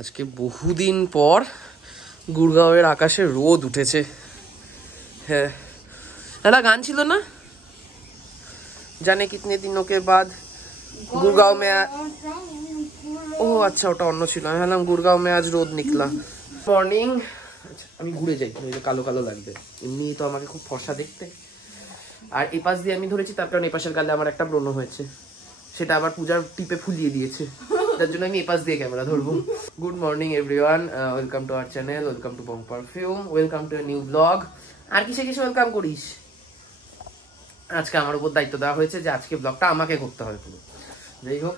আজকে বহুদিন পর গুড়গাঁওয়ের আকাশে রোদ উঠেছে। হ্যাঁ, একটা গান ছিল না, জানে কিতনে দিনों के बाद गुड़गांव में ও আচ্ছা, ওটা অন্য ছিল। আমি ভাবলাম গুড়গাঁও মে আজ রোদ নিকলা। মর্নিং। আমি ঘুরে যাই, কালো কালো লাগবে, এমনি তো আমাকে খুব ফর্সা দেখতে। আর এই পাশ দিয়ে আমি ধরেছি, তার কারণ এই পাশের গালে আমার একটা ব্রণ হয়েছে, সেটা আবার পূজার টিপে ফুলিয়ে দিয়েছে, যার জন্য আমি এই পাশ দিয়ে ক্যামেরা ধরবো। Good morning everyone, welcome to our channel, welcome to Bong perfume, welcome to a new blog. আর কিসে কিসে ওয়েলকাম করিস? আজকে আমার উপর দায়িত্ব দেওয়া হয়েছে যে আজকে ব্লগটা আমাকে করতে হবে পুরো। যাই হোক,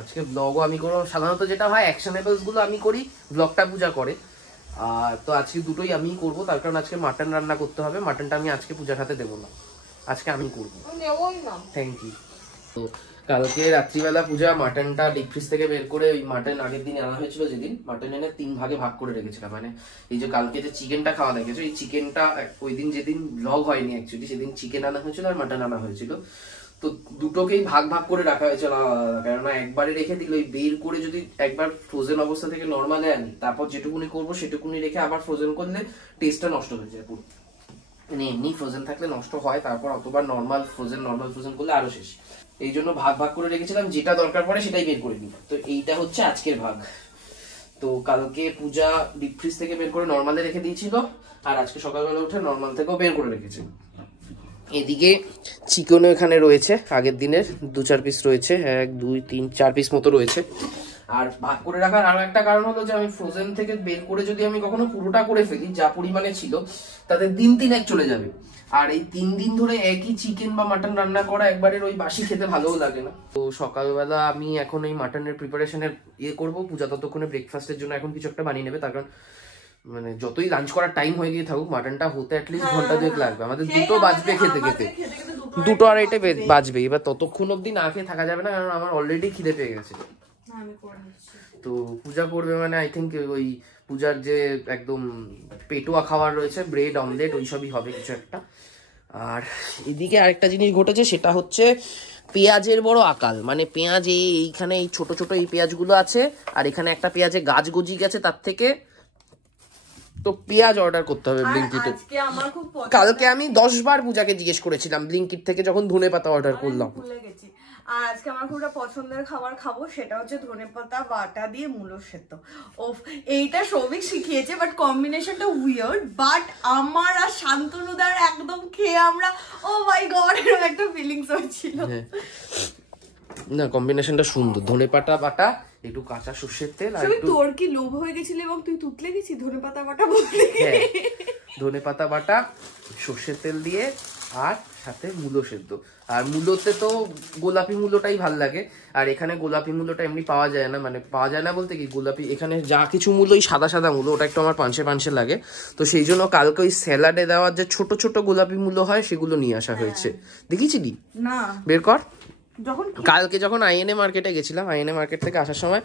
আজকে ব্লগও আমি করবো। সাধারণত যেটা হয় অ্যাকশনেবলস গুলো আমি করি, ব্লগটা পূজা করে। তো আজকে দুটোই আমিই করবো, তার কারণ আজকে মাটন রান্না করতে হবে। মাটনটা আমি আজকে পূজার হাতে দেবো না, আজকে আমি করবো। Thank you. তো কালকে রাত্রিবেলা পূজা মাটনটা ডিপ ফ্রিজ থেকে বের করে, ওই মাটন আগের দিন আনা হয়েছিল যেদিন, মাটন এনে 3 ভাগে ভাগ করে রেখেছিলাম। মানে এই যে কালকে যে চিকেনটা খাওয়া দেখেছো, এই চিকেনটা ওই দিন যেদিন ব্লগ হয়নি অ্যাকচুয়ালি, সেদিন চিকেন আনা হয়েছিল আর মাটন আনা হয়েছিল। তো দুটোকেই ভাগ ভাগ করে রাখা হয়েছিল, কেননা একবারে রেখে দিল, বের করে যদি একবার ফ্রোজেন অবস্থা থেকে নর্মালে আনি, তারপর যেটুকুনি করবো সেটুকুনি রেখে আবার ফ্রোজেন করলে টেস্টটা নষ্ট হয়ে যায় পুরো। মানে এমনি ফ্রোজেন থাকলে নষ্ট হয়, তারপর অতবার নর্মাল ফ্রোজেন করলে আরো শেষ। এই জন্য ভাগ ভাগ করে রেখেছিলাম, যেটা দরকার পড়ে সেটাই বের করে নিই। তো এইটা হচ্ছে আজকের ভাগ। তো কালকে পূজা ডিপ ফ্রিজ থেকে বের করে নর্মালে রেখে দিয়েছিল, আর আজকে সকালবেলা উঠে নর্মাল থেকেও বের করে রেখেছে। এদিকে চিকেনও এখানে রয়েছে, আগের দিনের 2-4 পিস রয়েছে, 1 2 3 4 পিস মতো রয়েছে। আর ভাগ করে রাখার আরো একটা কারণ হলো যে আমি ফ্রোজেন থেকে বের করে যদি আমি কখনো পুরোটা করে ফেলি, যা পরিমাণে ছিল তাতে দিন 3 চলে যাবে। আর এই 3 দিন ধরে একই চিকেন বা মাটন রান্না করা একবারের ওই বাসি খেতে ভালোও লাগে না। তো সকালবেলা আমি এখন এই মাটনের প্রিপারেশনের করবো। পূজা ততক্ষণে ব্রেকফাস্টের জন্য এখন কিছু একটা বানিয়ে নেবে, তার কারণ মানে যতই লাঞ্চ করার টাইম হয়ে গিয়ে থাকুক, মাটনটা হতে অ্যাটলিস্ট ঘন্টা 2 লাগবে। আমাদের 2 বাজবে খেতে খেতে, 2:30 বাজবে। এবার ততক্ষণ অব্দি না খেয়ে থাকা যাবে না, কারণ আমার অলরেডি খিদে পেয়ে গেছে। তো পূজা করবে মানে আই থিঙ্ক ওই পূজার যে একদম পেটুয়া খাবার রয়েছে, ব্রেড অমলেট, ওইসবই হবে কিছু একটা। আর এদিকে আরেকটা জিনিস ঘটেছে, সেটা হচ্ছে পেঁয়াজের বড় আকাল। মানে পেঁয়াজ এইখানে এই ছোট ছোট এই পেঁয়াজগুলো আছে, আর এখানে একটা পেঁয়াজে গাছ গজিয়ে গেছে তার থেকে। তো পেঁয়াজ অর্ডার করতে হবে ব্লিঙ্কিটে। কালকে আমি 10 বার পূজাকে জিজ্ঞেস করেছিলাম ব্লিঙ্কিট থেকে যখন ধনেপাতা অর্ডার করলাম। আর আজকে আমার খুব পছন্দের খাবার খাবো, সেটা হচ্ছে ধনেপাতা বাটা দিয়ে মূলো সেদ্ধ। ওফ, এইটা সৌভিক শিখিয়েছে, বাট কম্বিনেশনটা উইয়ার্ড। বাট আমার আর শান্তনুদার একদম খেয়ে আমরা ও মাই গড এরকম একটা ফিলিংস হচ্ছিল। না, কম্বিনেশনটা সুন্দর। ধনেপাতা বাটা, একটু কাঁচা সর্ষের তেল, আর একটু তোর কি লোভ হয়ে গেছিল এবং তুই তুতলে গেছিস ধনেপাতা বাটা বলতে? হ্যাঁ, ধনেপাতা বাটা সর্ষের তেল দিয়ে, আর সাথে মূলো সেদ্ধ। আর মূলোতে তো গোলাপি মূলোটাই ভাল লাগে, আর এখানে গোলাপি মূলোটা এমনি পাওয়া যায় না। মানে পাওয়া যায় না বলতে কি, গোলাপি এখানে যা কিছু মূলোই সাদা সাদা মূলো, ওটা একটু আমার পাঞ্চে পাঞ্চে লাগে। তো সেই জন্য কালকে ওই স্যালাডে দেওয়ার যে ছোট ছোট গোলাপি মূলো হয়, সেগুলো নিয়ে আসা হয়েছে। দেখেছিলি? না, বের কর। কালকে যখন আইএনএ মার্কেটে গেছিলাম, আইএনএ মার্কেট থেকে আসার সময়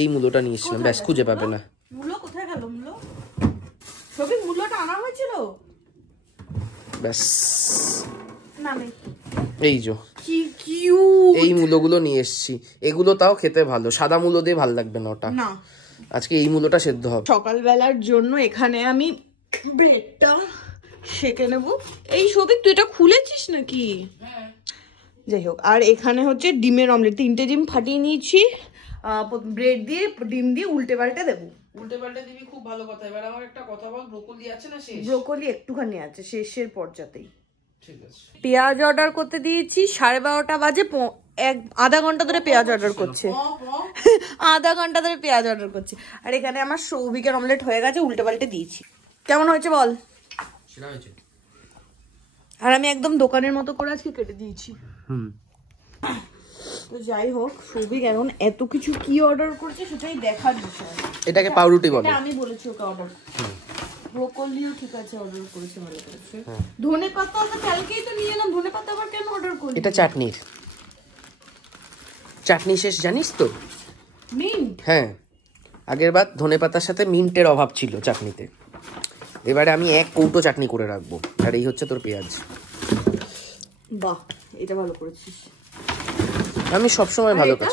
এই মূলোটা নিয়েছিলাম। ব্যাস, খুঁজে পাবে না। মূলো কোথায় গেল? মূলো সবই মূলোটা আনা হয়েছিল। ব্যাস, এই যে এই মূলোগুলো নিয়ে এসেছি। এগুলো তাও খেতে ভালো, সাদা মূলো দিয়ে ভালো লাগবে না ওটা। আজকে এই মূলোটা সেদ্ধ হবে। সকালবেলার জন্য এখানে আমি ব্রেডটা সেঁকে নেব। এই সবিক তুই এটা খুলেছিস নাকি? যাই হোক, আর এখানে হচ্ছে ডিমের অমলেট, 3টে ডিম ফাটিয়ে নিয়েছি। ব্রেড দিয়ে ডিম দিয়ে উল্টে পাল্টে দেবো। উল্টে পাল্টে দিবি, খুব ভালো কথা। এবার আমার একটা কথা বল, ব্রোকলি আছে না? শেষ ব্রোকলি একটুখানি আছে, শেষের পর্যাতেই। ঠিক আছে। পেঁয়াজ অর্ডার করতে দিয়েছি, 12:30 বাজে। আধা ঘন্টা ধরে পেঁয়াজ অর্ডার করছে, আধা ঘন্টা ধরে পেঁয়াজ অর্ডার করছে। আর এখানে আমার সৌভিকের অমলেট হয়ে গেছে, উল্টে পাল্টে দিয়েছি। কেমন হয়েছে বল? সেটা হয়েছে। আর আমি একদম দোকানের মতো করে আজকে কেটে দিয়েছি। তো যাই হোক, সৌভিক এখন এত কিছু কি অর্ডার করছে সেটাই দেখার বিষয়। এটাকে পাউরুটি বলে। আমি বলেছি ওকে অর্ডার। ব্রোকলিও ঠিক আছে, অর্ডার করেছে, ভালো করেছে। ধনেপাতা আমরা কালকেই তো নিয়ে এলাম, ধনেপাতা আবার কেন অর্ডার করলি? এটা চাটনির। চাটনি শেষ, জানিস তো? মিন্ট? হ্যাঁ, আগের বার ধনেপাতার সাথে মিন্টের অভাব ছিল চাটনিতে। এবারে আমি 1 কৌটো চাটনি করে রাখবো। আর এই হচ্ছে তোর পেঁয়াজ। বাহ, এটা ভালো করেছিস। আমি সবসময় ভালো কাজ।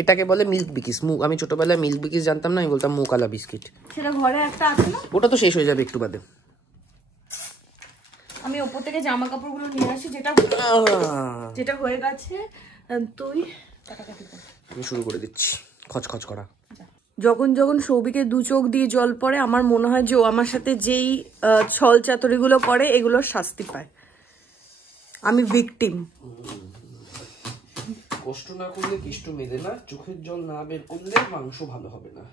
এটাকে বলে মিল্ক বিকিস। আমি ছোটবেলায় মিল্ক বিকিস জানতাম না, আমি বলতাম মুকালা বিস্কিট। সেটা ঘরে একটা আছে না? ওটা তো শেষ হয়ে যাবে একটু বাদে। আমি ওপর থেকে জামা কাপড়গুলো নিয়ে আসি, যেটা হয়ে গেছে। তুই কাটাকাটি কর, আমি শুরু করে দিচ্ছি খচখচ করা। যখন যখন সৌভিকের দু চোখ দিয়ে জল পড়ে, আমার মনে হয় যে ও আমার সাথে যেই ছল চাতুরিগুলো করে এগুলোর শাস্তি পায়। আমি ভিকটিম। কষ্ট না করলে কেষ্ট মেলে না, চোখের জল না বের করলে মাংস ভালো হবে না।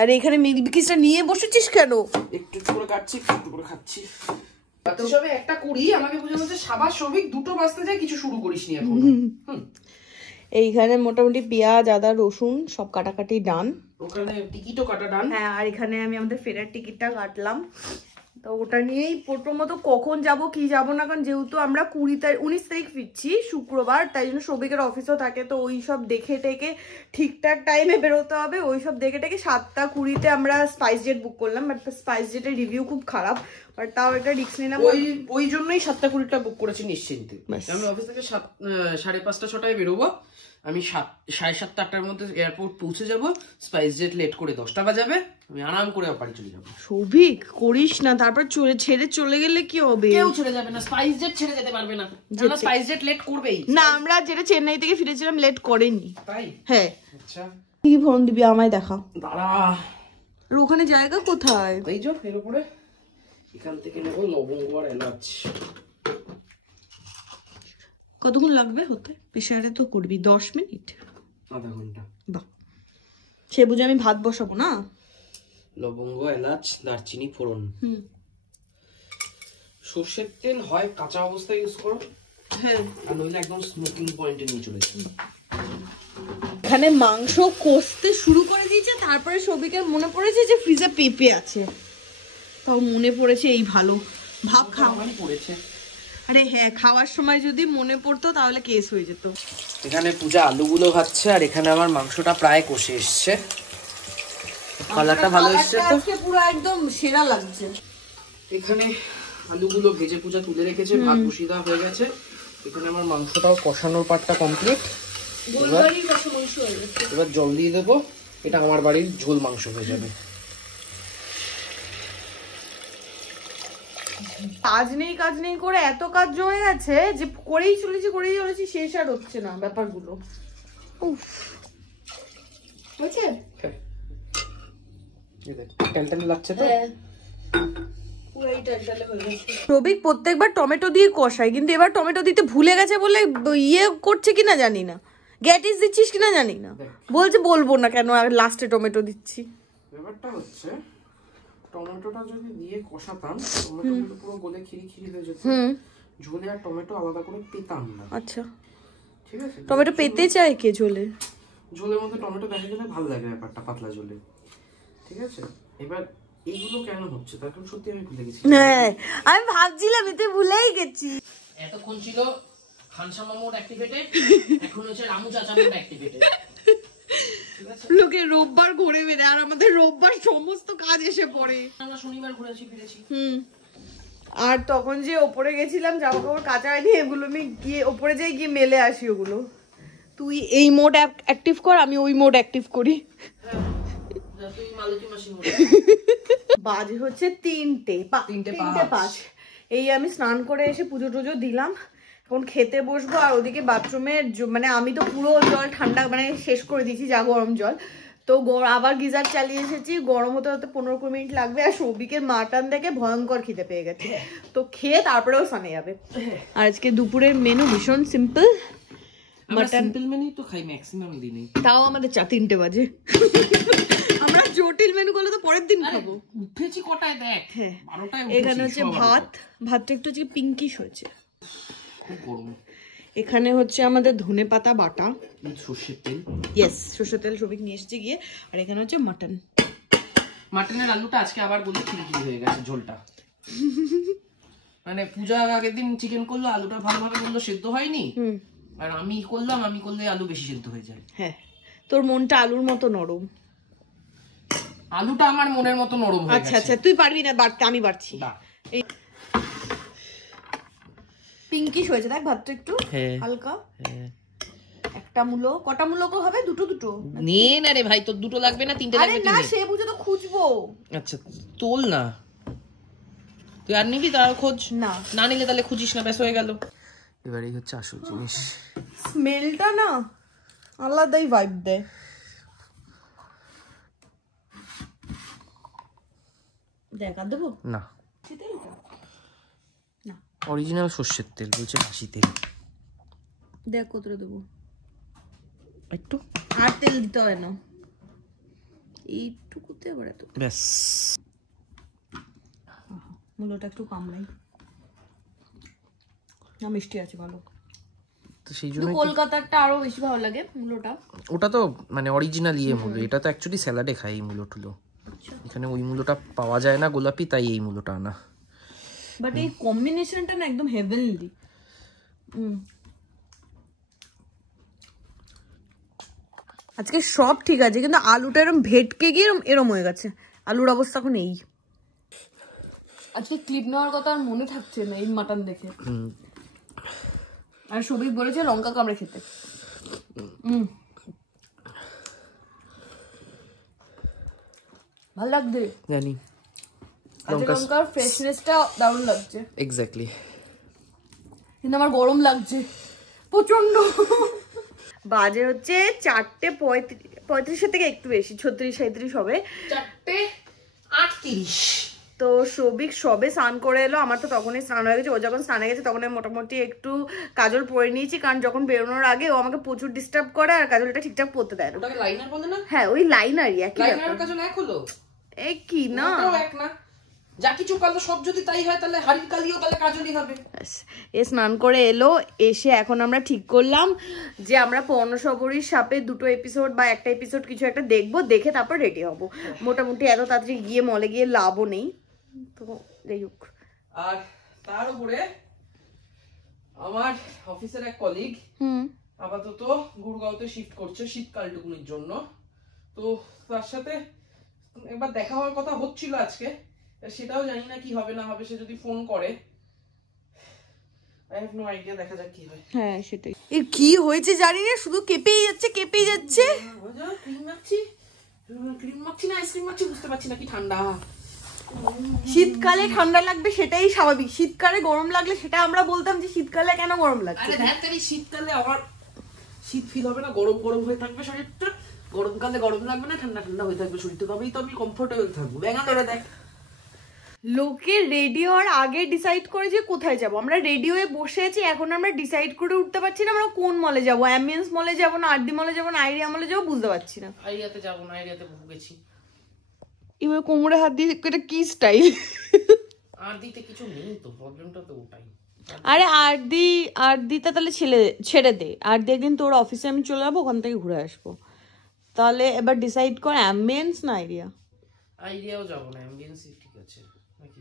আর এখানে মিল্ক বিকিসটা নিয়ে বসেছিস কেন? একটু করে কাটছি, একটু করে খাচ্ছি। রাতে সবে 1:20 আমাকে বুঝে বলছে সাবাস সৌভিক, 2টো বাজতে যায় কিছু শুরু করিসনি এখন। এইখানে মোটামুটি পেঁয়াজ, আদা, রসুন সব কাটাকাটি ডান। ওখানে টিকিটও কাটা ডান। হ্যাঁ, আর এখানে আমি আমাদের ফেরার টিকিটটা কাটলাম। তো ওটা নিয়েই প্রথমত কখন যাব কি যাব না, কারণ যেহেতু আমরা 19 তারিখ ফিরছি শুক্রবার, তাই জন্য সৌভিকের অফিসও থাকে। তো ওই সব দেখে টেকে ঠিকঠাক টাইমে বেরোতে হবে। ওই সব দেখে টেকে 7:20 আমরা স্পাইস জেট বুক করলাম, বাট স্পাইস জেটের রিভিউ খুব খারাপ, বাট তাও একটা রিস্ক নিলাম। ওই জন্যই 7:20 বুক করেছি নিশ্চিন্তে। আমি অফিস থেকে 5:30 6টায় বেরোবো, আমি 7:30 8টার মধ্যে এয়ারপোর্ট পৌঁছে যাব। স্পাইস জেট লেট করে 10টা বাজাবে, আমি আরাম করে বাড়ি চলে যাবো। সৌভিক করিস না, তারপর ছেড়ে চলে গেলে কি হবে? কেউ ছেড়ে যাবে না, স্পাইস জেট ছেড়ে যেতে পারবে না, কারণ স্পাইস জেট লেট করবেই না। আমরা যেটা চেন্নাই থেকে ফিরেছিলাম লেট করেনি। তাই? হ্যাঁ। আচ্ছা, কি ফোন দিবি আমায় দেখা। দাঁড়া, আর ওখানে জায়গা কোথায়? এই যে এর উপরে, এখান থেকে নেব লবঙ্গ আর এলাচ। কতক্ষণ লাগবে হতে? প্রেসারে তো করবি 10 মিনিট, আধা ঘন্টা। বাহ, সে বুঝে আমি ভাত বসাবো না। লবঙ্গ, এলাচ, দারচিনি ফোড়ন। সর্ষের তেল হয় কাঁচা অবস্থায় ইউজ করো, হ্যাঁ, আর নইলে একদম স্মোকিং পয়েন্টে নিয়ে চলে যাবে। এখানে মাংস কষতে শুরু করে দিয়েছে, তারপরে সবিকের মনে পড়েছে যে ফ্রিজে পেঁপে আছে। তাও মনে পড়েছে, এই ভালো। ভাব খাওয়ানি পড়েছে। আরে হ্যাঁ, খাওয়ার সময় যদি মনে পড়তো তাহলে কেস হয়ে যেত। এখানে পূজা আলুগুলো ভাজছে, আর এখানে আমার মাংসটা প্রায় কষে এসছে। কালারটা ভালো এসছে তো, আজকে পুরো একদম সেরা লাগছে। এখানে আলুগুলো ভেজে পূজা তুলে রেখেছে, ভাত বসিয়ে দেওয়া হয়ে গেছে। এখানে আমার মাংসটাও কষানোর পার্টটা কমপ্লিট। এবার জল দিয়ে দেবো, এটা আমার বাড়ির ঝোল মাংস হয়ে যাবে। কাজ নেই করে এত কাজ জমে গেছে যে করেই চলেছি, শেষ আর হচ্ছে না ব্যাপারগুলো। উফ, হয়েছে? লাগছে তো। সবিক প্রত্যেকবার টমেটো দিয়ে কষায়, কিন্তু এবার টমেটো দিতে ভুলে গেছে বলে ইয়ে করছে কিনা জানি না, গ্যাটিস দিচ্ছিস কিনা জানি না, বলছে বলবো না কেন, আর লাস্টে টমেটো দিচ্ছি। ব্যাপারটা হচ্ছে টমেটোটা যদি দিয়ে কষাতাম, টমেটো পুরো গলে খিরি হয়ে যেত, ঝোলে আর টমেটো আলাদা করে পেতাম না। আচ্ছা, ঠিক আছে। টমেটো পেতে চায় কে ঝোলে? ঝোলের মধ্যে টমেটো দেখা গেলে ভালো লাগে ব্যাপারটা, পাতলা ঝোলে। ঠিক আছে, এবার এইগুলো কেন হচ্ছে তার কারণ সত্যি আমি ভুলে গেছি। হ্যাঁ, আমি ভাবছিলাম তুই ভুলেই গেছি। এতক্ষণ ছিল খানসা মামুর অ্যাক্টিভেটেড, এখন হচ্ছে রামু চাচার অ্যাক্টিভেটেড। লোকে রোববার ঘুরে বেড়ে, আর আমাদের রোববার সমস্ত কাজ এসে পড়ে। আমরা শনিবার ঘুরেছি ফিরেছি। আর তখন যে ওপরে গেছিলাম জামা কাপড় কাচা হয়নি, এগুলো আমি গিয়ে ওপরে যাই গিয়ে মেলে আসি ওগুলো। তুই এই মোড অ্যাক্টিভ কর, আমি ওই মোড অ্যাক্টিভ করি। বাজে হচ্ছে 3:05। এই আমি স্নান করে এসে পুজো টুজো দিলাম, এখন খেতে বসবো। আর ওদিকে বাথরুমে মানে আমি তো পুরো জল ঠান্ডা মানে শেষ করে দিয়েছি, যা গরম জল, তো আবার গিজার চালিয়ে এসেছি, গরম হতে হতে 15 মিনিট লাগবে। আর সৌভিকের মাটন দেখে ভয়ঙ্কর খিদে পেয়ে গেছে, তো খেয়ে তারপরেও সামনে যাবে। আর আজকে দুপুরের মেনু ভীষণ সিম্পল, সিম্পল মেনু তো খাই ম্যাক্সিমাম দিনে, তাও আমাদের 3:00 বাজে। আমরা জটিল মেনু গুলো তো পরের দিন খাবো। উঠেছি কটায় দেখ? হ্যাঁ, 12টায়। এখানে হচ্ছে ভাতটা একটু হচ্ছে পিঙ্কিশ হয়েছে। খুব গরম। এখানে হচ্ছে আমাদের ধনেপাতা বাটা, সর্ষের তেল। ইয়েস, সর্ষের তেল সবিক নিয়ে এসেছে গিয়ে। আর এখানে হচ্ছে মাটনের আলুটা আজকে আবার বলতে খিরি হয়ে গেছে ঝোলটা। মানে পূজা আগের দিন চিকেন করলো, আলুটা ভালোভাবে বললো সেদ্ধ হয়নি, আর আমি করলে আলু বেশি সেদ্ধ হয়ে যায়। হ্যাঁ, তোর মনটা আলুর মতো নরম। আলুটা আমার মনের মতো নরম হয়ে গেছে। আচ্ছা, তুই পারবি না বাড়তে, আমি পারছি। পিঙ্কিশ হয়েছে দেখ ভাতটা একটু হালকা। একটা মূলো, কটা মূলো হবে? দুটো দুটো নে না রে ভাই, তোর দুটো লাগবে না তিনটে লাগবে? আরে না, সে বুঝে তো খুঁজবো। আচ্ছা তোল না, তুই আর নিবি তার খোঁজ না, না নিলে তাহলে খুঁজিস না, ব্যাস হয়ে গেল। এবারে হচ্ছে আসল জিনিস, স্মেলটা না আলাদাই ভাইব দেয়। দেখ আর দেবো না, না অরিজিনাল সর্ষের তেল বলছে, বাসি তেল। দেখ কতটা দেবো, একটু আর তেল দিতে হয় না, এইটুকুতে আবার এত ব্যাস। মূলোটা একটু কামড়াই না, মিষ্টি আছে ভালো। তো সেই জন্য কলকাতারটা আরো বেশি ভালো লাগে মূলোটা। ওটা তো মানে অরিজিনাল ইয়ে মূলো, এটা তো অ্যাকচুয়ালি স্যালাডে খাই এই মূলো টুলো। এখানে ওই মূলোটা পাওয়া যায় না গোলাপি, তাই এই মূলোটা আনা। বাট এই কম্বিনেশনটা না একদম হেভেনলি। আজকে সব ঠিক আছে, কিন্তু আলুটা এরকম ভেটকে গিয়ে এরম হয়ে গেছে। আলুর অবস্থা এখন এই। আজকে ক্লিপ নেওয়ার কথা আর মনে থাকছে না এই মাটন দেখে। আর সবই বলেছে লঙ্কা কামড়ে খেতে। ভালো লাগবে জানি, লঙ্কার ফ্রেশনেসটা দারুণ লাগছে। এক্স্যাক্টলি। কিন্তু আমার গরম লাগছে প্রচন্ড। বাজে হচ্ছে 4:35 থেকে একটু বেশি, 36-37 হবে। 4:38। তো সৌভিক সবে স্নান করে এলো, আমার তো তখনই স্নান হয়ে গেছে। ও যখন স্নানে গেছে তখন আমি মোটামুটি একটু কাজল পরে নিয়েছি, কারণ যখন বেরোনোর আগে ও আমাকে প্রচুর ডিস্টার্ব করে আর কাজলটা ঠিকঠাক পরতে দেয় না। ওটাকে লাইনার বলে না? হ্যাঁ ওই লাইনারই, একই লাইনার কাজল এক হলো। এই কি না, ওটাও এক না। যা কিছু কালো সব যদি তাই হয় তাহলে হাড়ির কালিও তাহলে কাজলই হবে। এ স্নান করে এলো, এসে এখন আমরা ঠিক করলাম যে আমরা 15 সবরীর সাপে 2টো এপিসোড বা একটা এপিসোড কিছু একটা দেখবো, দেখে তারপর রেডি হব। মোটামুটি এত তাড়াতাড়ি গিয়ে মলে গিয়ে লাভও নেই, তো যাই হোক। আর তার উপরে আমার অফিসের এক কলিগ আপাতত গুরগাঁওতে শিফট করছে শীতকালটুকুনির জন্য। তো তার সাথে একবার দেখা হওয়ার কথা হচ্ছিল আজকে, সেটাও জানি না কি হবে না হবে। সে যদি ফোন করে, আই হ্যাভ নো আইডিয়া, দেখা যাক কি হয়। হ্যাঁ সেটাই। এর কি হয়েছে জানি না, শুধু কেঁপেই যাচ্ছে কেঁপেই যাচ্ছে। ক্রিম মাখছি না আইসক্রিম মাখছি বুঝতে পারছি না, কি ঠান্ডা। শীতকালে ঠান্ডা লাগবে সেটাই স্বাভাবিক, শীতকালে গরম লাগলে সেটা আমরা বলতাম যে শীতকালে কেন গরম লাগছে। আরে ধ্যাৎ, শীতকালে আবার শীত ফিল হবে না, গরম গরম হয়ে থাকবে শরীরটা। গরমকালে গরম লাগবে না, ঠান্ডা ঠান্ডা হয়ে থাকবে শরীরটা, তবেই তো আমি কমফোর্টেবল থাকবো। ব্যাঙ্গালোরে দেখ, লোকে রেডি হওয়ার আগে ডিসাইড করে যে কোথায় যাব। আমরা রেডি হয়ে বসে আছি, এখন আমরা ডিসাইড করে উঠতে পারছি না আমরা কোন মলে যাব। অ্যাম্বিয়েন্স মলে যাব না, আরডি মলে যাব না, আইরিয়া মলে যাব, বুঝতে পারছি না। আইরিয়াতে যাবো না, আইরিয়াতে ভুগেছি। এবার কোমরে হাত দিয়ে এটা কি স্টাইল? আরডিতে কিছু নেই তো, প্রবলেমটা তো ওটাই। আরে আরডিতে তাহলে ছেড়ে দে। আরডি একদিন তোর অফিসে আমি চলে যাবো, ওখান থেকে ঘুরে আসবো। তাহলে এবার ডিসাইড কর অ্যাম্বিয়েন্স না আইরিয়া। আইরিয়াও যাবো না, অ্যাম্বিয়েন্সই ঠিক আছে নাকি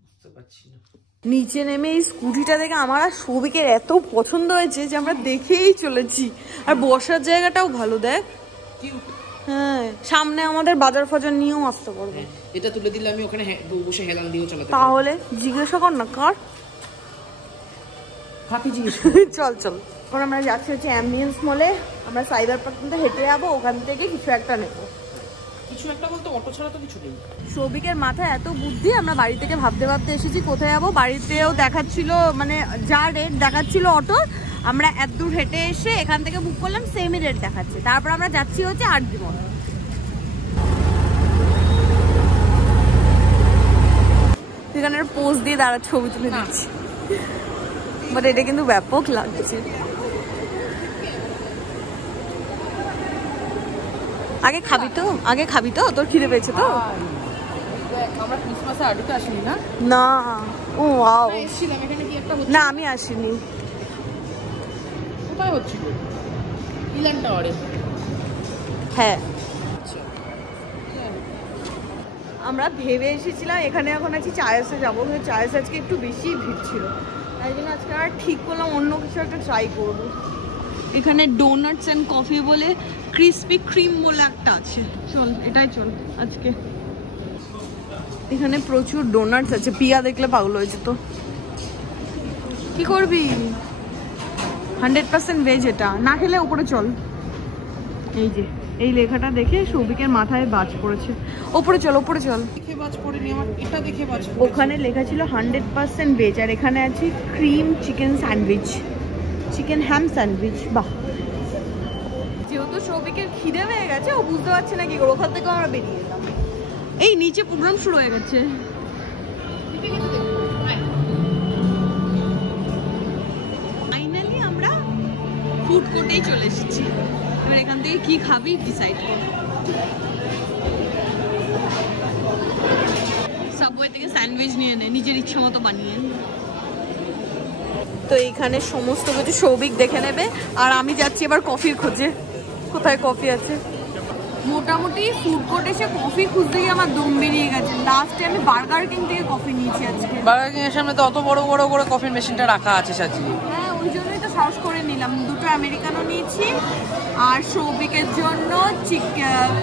বুঝতে পারছি না। নিচে নেমে এই স্কুটিটা দেখে আমার আর সৌভিকের এত পছন্দ হয়েছে যে আমরা দেখেই চলেছি। আর বসার জায়গাটাও ভালো, দেখ। হ্যাঁ, সামনে আমাদের বাজার ফাজার নিয়েও আসতে পারবে। এটা তুলে দিলে আমি ওখানে বসে হেলান দিয়েও চালাতে পারবো। তাহলে জিজ্ঞাসা কর না কার, কাকে জিজ্ঞেস চল চল। এখন আমরা যাচ্ছি হচ্ছে অ্যাম্বিয়েন্স মলে। আমরা সাইবার পার্ক পর্যন্ত হেঁটে যাবো, ওখান থেকে কিছু একটা নেবো। কিছু একটা বলতে অটো ছাড়া তো কিছু নেই। সৌভিকের মাথায় এত বুদ্ধি, আমরা বাড়ি থেকে ভাবতে ভাবতে এসেছি কোথায় যাবো। বাড়িতেও দেখাচ্ছিল মানে যা রেট দেখাচ্ছিল অটোর, আমরা এত দূর হেঁটে এসে এখান থেকে বুক করলাম, সেমই রেট দেখাচ্ছে। তারপর আমরা যাচ্ছি হচ্ছে আরডি মল। এখানে পোজ দিয়ে দাঁড়া ছবি তুলে দিচ্ছি, বাট এটা কিন্তু ব্যাপক লাগছে। আগে খাবি তো তোর খিদে পেয়েছে তো? আমরা ক্রিসমাসে আরডিতে আসিনি না? না, ও ওয়াও, এসেছিলাম এখানে কি একটা না আমি আসিনি। কোথায় হচ্ছিল? ইলান টাওয়ারে। হ্যাঁ, আমরা ভেবে এসেছিলাম এখানে এখন আছি চায়েসে যাবো, কিন্তু চায়েস আজকে একটু বেশি ভিড় ছিল, তাই জন্য আজকে আর ঠিক করলাম অন্য কিছু একটা ট্রাই করবো। এখানে ডোনাটস অ্যান্ড কফি বলে ক্রিসপি ক্রিম বলে একটা আছে, চল এটাই চল আজকে। এখানে প্রচুর ডোনাটস আছে, পিয়া দেখলে পাগল হয়েছে তো। কি করবি? 100% ভেজ। এটা না খেলে উপরে চল। এই যে এই লেখাটা দেখে সৌভিকের মাথায় বাজ পড়েছে। উপরে চল, উপরে চল। দেখে বাজ পড়েনি আমার, এটা দেখে বাজ পড়েছে। ওখানে লেখা ছিল 100% ভেজ, আর এখানে আছে ক্রিম চিকেন স্যান্ডউইচ, চিকেন হ্যাম স্যান্ডউইচ। বাহ, যেহেতু সৌভিকের খিদে হয়ে গেছে, ও বুঝতে পারছে না কি করবো, ওখান থেকে আমরা বেরিয়ে এলাম। এই নিচে প্রোগ্রাম শুরু হয়ে গেছে। ফাইনালি আমরা ফুড কোর্টেই চলে এসেছি। এবার এখান থেকে কি খাবি ডিসাইড কর। সাবওয়ে থেকে স্যান্ডউইচ নিয়ে নে, নিজের ইচ্ছা মতো বানিয়ে। তো এইখানে সমস্ত কিছু সৌভিক দেখে নেবে, আর আমি যাচ্ছি এবার কফির খোঁজে। কোথায় কফি আছে? মোটামুটি ফুড কোর্ট এসে কফি খুঁজতে গিয়ে আমার দম বেরিয়ে গেছে। লাস্টে আমি বার্গার কিং থেকে কফি নিয়েছি আজকে। বার্গার কিং এর সামনে তো অত বড় বড় করে কফির মেশিনটা রাখা আছে সাজিয়ে। হ্যাঁ, ওই জন্যই তো সাহস করে নিলাম। দুটো আমেরিকানো নিয়েছি, আর সৌভিকের জন্য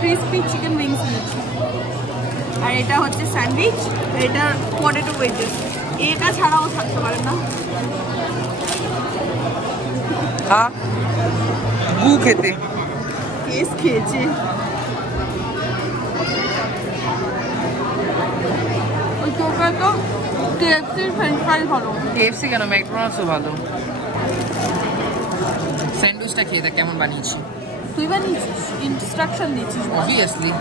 ক্রিসপি চিকেন উইংস নিয়েছি। আর এটা হচ্ছে স্যান্ডউইচ, এটা পটেটো ওয়েজেস। এটা ছাড়াও থাকতে পারে না। হ্যাঁ, গু খেতে কেস খেয়েছে। ওই তোকে তো কেএফসির ফ্রেঞ্চ ফ্রাই ভালো। কেএফসি কেন, ম্যাকডোনাল্ডসও ভালো। স্যান্ডউইচটা খেয়ে দেখ কেমন বানিয়েছি। তুই বানিয়েছিস? ইনস্ট্রাকশন দিয়েছিস? অবভিয়াসলি।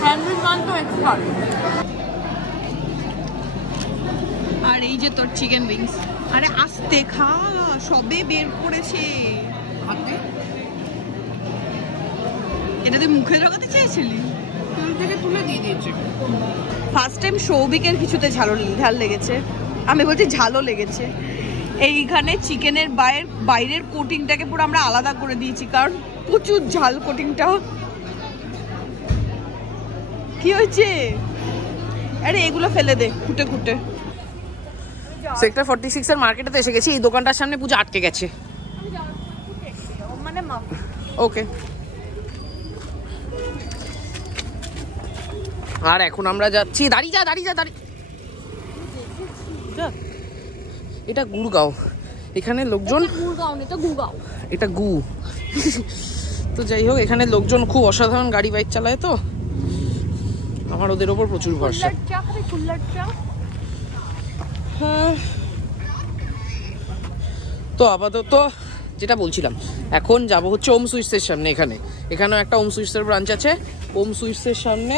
স্যান্ডউইচ মান তো এক্সপার্ট। আর এই যে তোর চিকেন উইংস। আরে আস্তে খা, সবে বের করেছে। এটা তুই মুখে জগাতে চেয়েছিলি? তুল থেকে তুলে দিয়ে দিয়েছে। ফার্স্ট টাইম সৌভিকের কিছুতে ঝাল লেগেছে। আমি বলছি ঝালও লেগেছে। এইখানে চিকেনের বাইরের কোটিংটাকে পুরো আমরা আলাদা করে দিয়েছি, কারণ প্রচুর ঝাল কোটিংটা। কি হয়েছে? আরে এগুলো ফেলে দে খুঁটে খুঁটে। সেক্টর 46 এর মার্কেটে এসে গেছি। এই দোকানটার সামনে পুজো আটকে গেছে। মানে ওকে। আর এখন আমরা যাচ্ছি, দাঁড়িয়ে যা। এটা গুড়গাঁও। এখানে লোকজন, এটা গু। তো যাই হোক, এখানে লোকজন খুব অসাধারণ গাড়ি বাইক চালায়, তো আমার ওদের ওপর প্রচুর ভরসা। হ্যাঁ, তো আপাতত যেটা বলছিলাম, এখন যাব হচ্ছে ওম সুইটসের সামনে। এখানেও একটা ওম সুইটসের ব্রাঞ্চ আছে। ওম সুইটসের সামনে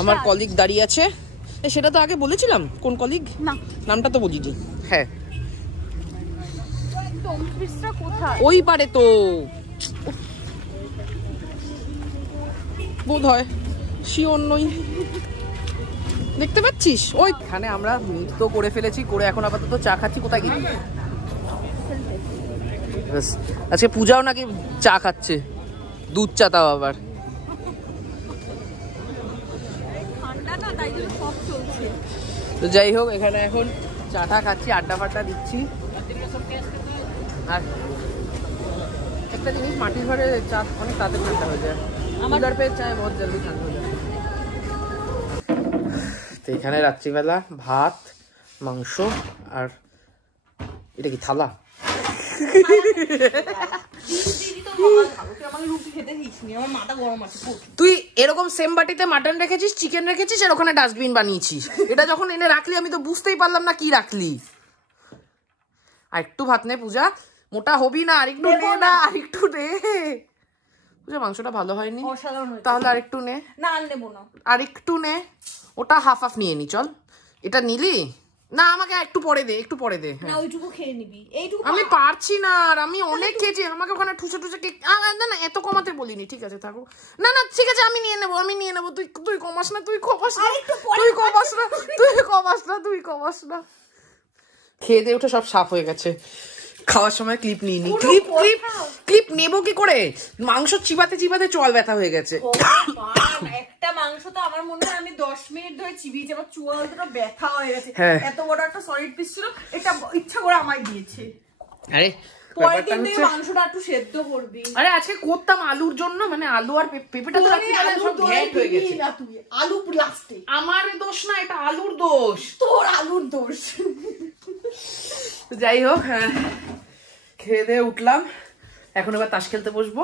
আমার কলিগ দাঁড়িয়ে আছে। সেটা তো আগে বলেছিলাম, কোন কলিগ না, নামটা তো বলিনি। হ্যাঁ, ওই পারে তো বোধ হয়, শিওর নই। দেখতে পাচ্ছিস ওইখানে আমরা নৃত্য করে ফেলেছি, করে এখন আপাতত চা খাচ্ছি। কোথায় গেলি? আজকে পূজাও নাকি চা খাচ্ছে, দুধ চা, তাও আবার। তো যাই হোক, এখানে এখন চাটা খাচ্ছি, আড্ডা ফাড্ডা দিচ্ছি। আর একটা জিনিস, মাটির ঘরে চা অনেক তাড়াতাড়ি ঠান্ডা হয়ে যায়। আমার পেয়ে চায় বহুত জলদি ঠান্ডা হয়ে যায়। তো এখানে রাত্রিবেলা ভাত, মাংস, আর এটা কি থালা? তুই এরকম সেম বাটিতে মাটন রেখেছিস, চিকেন রেখেছিস, আর ওখানে ডাস্টবিন বানিয়েছিস। এটা যখন এনে রাখলি আমি তো বুঝতেই পারলাম না কি রাখলি। আর একটু ভাত নে পূজা, মোটা হবি না। আরেকটু নে না, আরেকটু নে পূজা। মাংসটা ভালো হয়নি, তাহলে আরেকটু নে। না, নেবো না, আরেকটু নে। ওটা হাফ নিয়ে নি, চল। এটা নিলি না, আমাকে একটু পরে দে। না, ওইটুকু খেয়ে নিবি। এইটুকু আমি পারছি না, আর আমি অনেক খেয়েছি। আমাকে ওখানে ঠুসে না, এত কমাতে বলিনি। ঠিক আছে, থাকো। না, ঠিক আছে, আমি নিয়ে নেবো। তুই কমাস না। খেয়ে দিয়ে উঠে সব সাফ হয়ে গেছে। খাওয়ার সময় ক্লিপ নিয়ে নি। ক্লিপ নেবো কি করে? মাংস চিবাতে চোয়াল ব্যথা হয়ে গেছে। একটা মাংস তো আমার মনে হয় আমি 10 মিনিট ধরে চিবিয়েছি, আমার চোয়াল দুটো ব্যথা হয়ে গেছে। এত বড় একটা সলিড পিস ছিল, এটা ইচ্ছা করে আমায় দিয়েছে। আরে পরের দিন থেকে মাংসটা একটু সেদ্ধ করবি। আরে আজকে করতাম আলুর জন্য, মানে আলু আর পেঁপেটা তো রাখি না, সব ঘ্যাট হয়ে গেছে। আলু লাস্টে। আমার দোষ না, এটা আলুর দোষ। তোর আলুর দোষ। যাই হোক, হ্যাঁ খেয়ে দিয়ে উঠলাম, এখন এবার তাস খেলতে বসবো।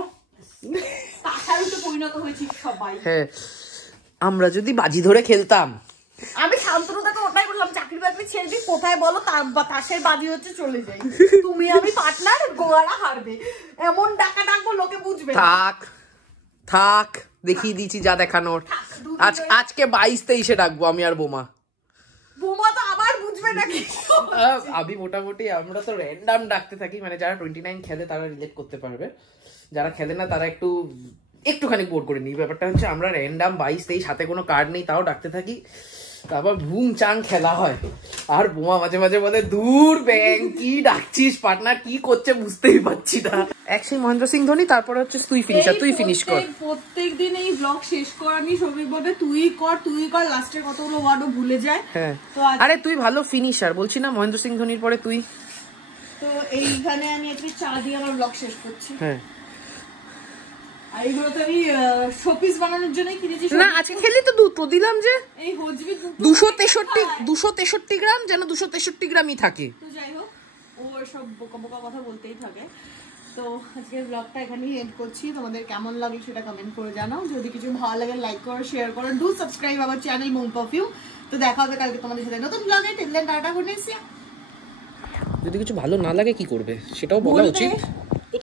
তাসারুতে পরিণত হয়েছি সবাই। হ্যাঁ, আমরা যদি বাজি ধরে খেলতাম। আমি শান্তনুদাকে ওটাই বললাম, চাকরি বাকরি ছেড়ে দিই, কোথায় বলো তাসের বাজি হচ্ছে, চলে যাই। তুমি আমি পার্টনার, গোয়ারা হারবে, এমন ডাকা ডাকবো লোকে বুঝবে। থাক থাক, দেখিয়ে দিয়েছি যা দেখানোর। আজকে 22-23-এ ডাকবো আমি আর বোমা। বোমা তো আবার বুঝবে নাকি? আমি মোটামুটি আমরা তো র্যান্ডাম ডাকতে থাকি, মানে যারা 29 খেলে তারা রিলেট করতে পারবে, যারা খেলে না তারা একটুখানি বোর্ড করে নিই। ব্যাপারটা হচ্ছে আমরা র্যান্ডাম 22-23 হাতে কোনো কার্ড নেই তাও ডাকতে থাকি, তারপর ভুম চাং খেলা হয়। আর বোমা মাঝে মাঝে বলে, দূর ব্যাং কি ডাকছিস, পার্টনার কি করছে বুঝতেই পারছি না। একসাথে মহেন্দ্র সিং ধোনি, তারপরে হচ্ছে তুই ফিনিশ কর। প্রত্যেকদিন এই ব্লগ শেষ করানি সৌভিক বলে তুই কর, লাস্টের কতগুলো ওয়ার্ডও ভুলে যায়। হ্যাঁ, আরে তুই ভালো ফিনিশার, বলছি না মহেন্দ্র সিং ধোনির পরে তুই। তো এইখানে আমি একটু চা দিয়ে আমার ব্লগ শেষ করছি। হ্যাঁ, আর এইগুলো তো আমি শোপিস বানানোর জন্যই কিনেছি। না আজকে খেলি তো দুটো দিলাম, যে এই হজবি 263 গ্রাম, যেন 263 গ্রামই থাকে। তো যাই হোক, ও সব বোকা বোকা কথা বলতেই থাকে। তো আজকের ব্লগটা এখানেই এন্ড করছি। তোমাদের কেমন লাগলো সেটা কমেন্ট করে জানাও। যদি কিছু ভালো লাগে লাইক করো, শেয়ার করো, ডু সাবস্ক্রাইব আওয়ার চ্যানেল মোম পারফিউম। তো দেখা হবে কালকে তোমাদের সাথে নতুন ব্লগে। Till then tata, good night. যদি কিছু ভালো না লাগে কি করবে সেটাও বলা উচিত।